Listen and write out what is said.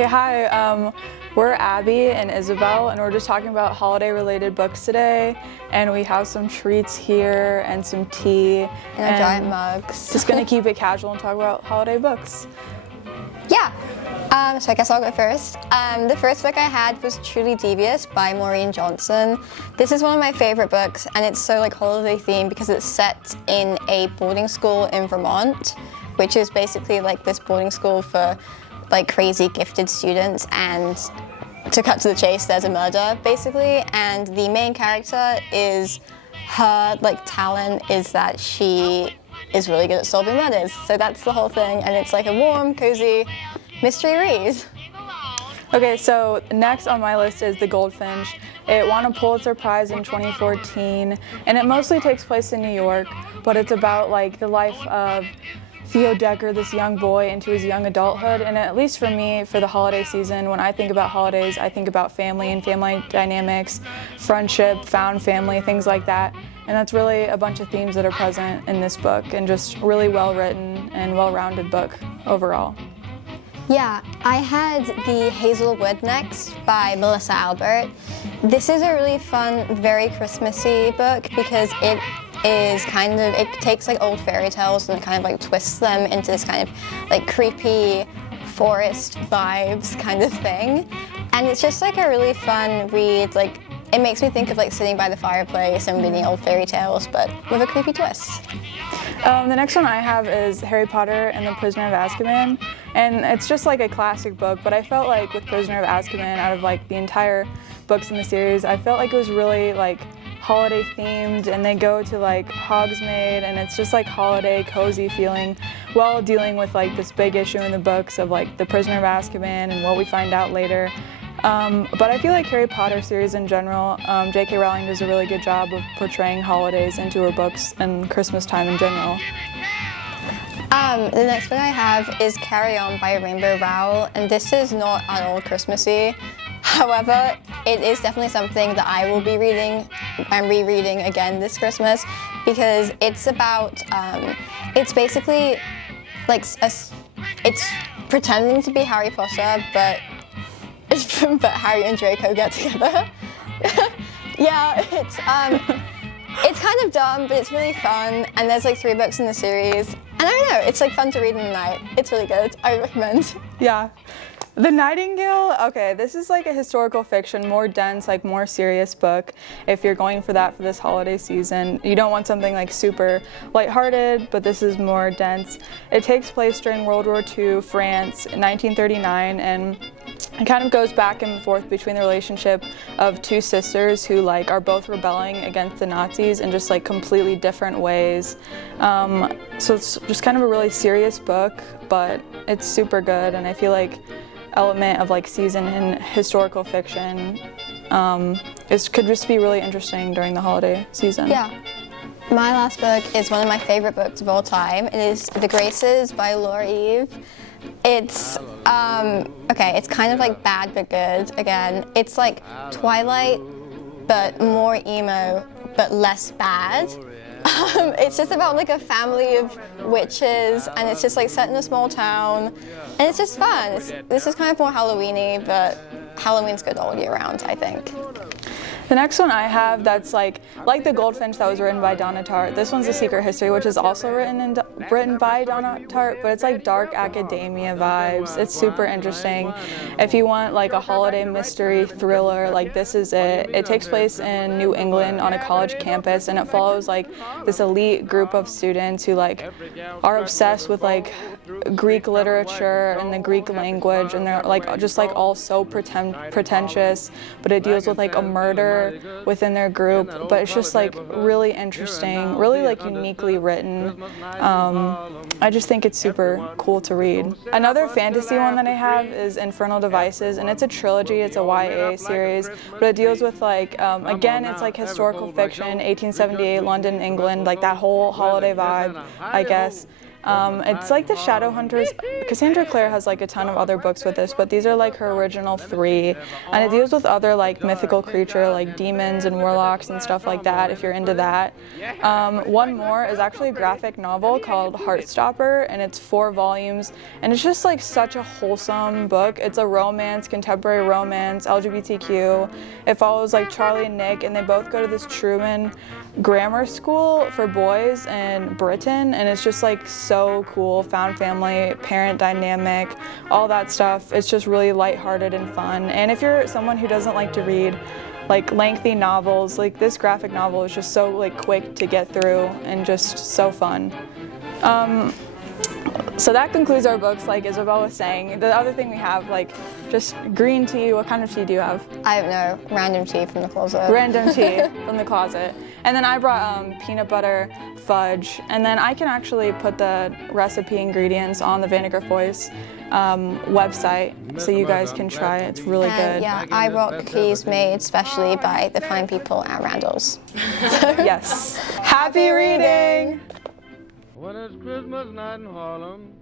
Okay, hi. We're Abby and Isabel, and we're just talking about holiday-related books today. And we have some treats here and some tea and giant mugs. Just gonna keep it casual and talk about holiday books. Yeah. So I guess I'll go first. The first book I had was Truly Devious by Maureen Johnson. This is one of my favorite books, and it's so like holiday themed because it's set in a boarding school in Vermont, which is basically like this boarding school for like crazy gifted students. And to cut to the chase, there's a murder basically, and the main character is her like talent is that she is really good at solving murders. So that's the whole thing, and it's like a warm, cozy mystery read. Okay, so next on my list is The Goldfinch. It won a Pulitzer Prize in 2014, and it mostly takes place in New York, but it's about like the life of Theo Decker, this young boy, into his young adulthood. And at least for me, for the holiday season, when I think about holidays, I think about family and family dynamics, friendship, found family, things like that. And that's really a bunch of themes that are present in this book, and just really well-written and well-rounded book overall. Yeah, I had the Hazelwood next by Melissa Albert. This is a really fun, very Christmassy book because it takes like old fairy tales and kind of like twists them into this kind of like creepy forest vibes kind of thing. And it's just like a really fun read. Like it makes me think of like sitting by the fireplace and reading old fairy tales, but with a creepy twist. The next one I have is Harry Potter and the Prisoner of Azkaban, and it's just like a classic book, but I felt like with Prisoner of Azkaban, out of like the entire books in the series, I felt like it was really like holiday themed, and they go to like Hogsmeade, and it's just like holiday cozy feeling while dealing with like this big issue in the books of like the Prisoner of Azkaban and what we find out later. But I feel like Harry Potter series in general, J.K. Rowling does a really good job of portraying holidays into her books and Christmas time in general. The next book I have is Carry On by Rainbow Rowell, and this is not at all Christmassy. However, it is definitely something that I will be reading and rereading again this Christmas, because it's about, it's basically like, it's pretending to be Harry Potter, but Harry and Draco get together. Yeah, it's kind of dumb, but it's really fun, and there's like 3 books in the series, and I don't know, it's like fun to read in the night. It's really good. I recommend. Yeah. The Nightingale, okay, this is like a historical fiction, more dense, like more serious book. If you're going for that for this holiday season, you don't want something like super lighthearted, but this is more dense. It takes place during World War II, France, in 1939, and it kind of goes back and forth between the relationship of 2 sisters who like are both rebelling against the Nazis in just like completely different ways. So it's just kind of a really serious book, but it's super good, and I feel like element of like season and historical fiction could just be really interesting during the holiday season. Yeah. My last book is one of my favorite books of all time. It is The Graces by Laura Eve. It's okay, it's kind of like bad but good again. It's like Twilight but more emo but less bad. It's just about like a family of witches, and it's just like set in a small town, and it's just fun. This is kind of more Halloween-y, but Halloween's good all year round, I think. The next one I have that's like The Goldfinch that was written by Donna Tartt. This one's A Secret History, which is also written by Donna Tartt, but it's like dark academia vibes. It's super interesting. If you want like a holiday mystery thriller, like this is it. It takes place in New England on a college campus, and it follows like this elite group of students who like are obsessed with like Greek literature and the Greek language, and they're like just like all so pretentious, but it deals with like a murder within their group, but it's just like really interesting, really like uniquely written. I just think it's super cool to read. Another fantasy one that I have is Infernal Devices, and it's a trilogy, it's a YA series, but it deals with like, again, it's like historical fiction, 1878 London, England, like that whole holiday vibe, I guess. It's like the Shadowhunters. Cassandra Clare has like a ton of other books with this, but these are like her original 3, and it deals with other like mythical creature like demons and warlocks and stuff like that, if you're into that. One more is actually a graphic novel called Heartstopper, and it's 4 volumes, and it's just like such a wholesome book. It's a romance, contemporary romance, LGBTQ. It follows like Charlie and Nick, and they both go to this Truman grammar school for boys in Britain, and it's just like so cool. Found family, parent dynamic, all that stuff. It's just really lighthearted and fun. And if you're someone who doesn't like to read like lengthy novels, like this graphic novel is just so like quick to get through and just so fun. So that concludes our books, like Isabel was saying. The other thing we have, like, just green tea. What kind of tea do you have? I don't know, random tea from the closet. Random tea from the closet. And then I brought peanut butter fudge. And then I can actually put the recipe ingredients on the Vinegar Voice website so you guys can try it. It's really good. Yeah, I brought cookies made specially by the fine people at Randall's. Yes. Happy reading! When it's Christmas night in Harlem,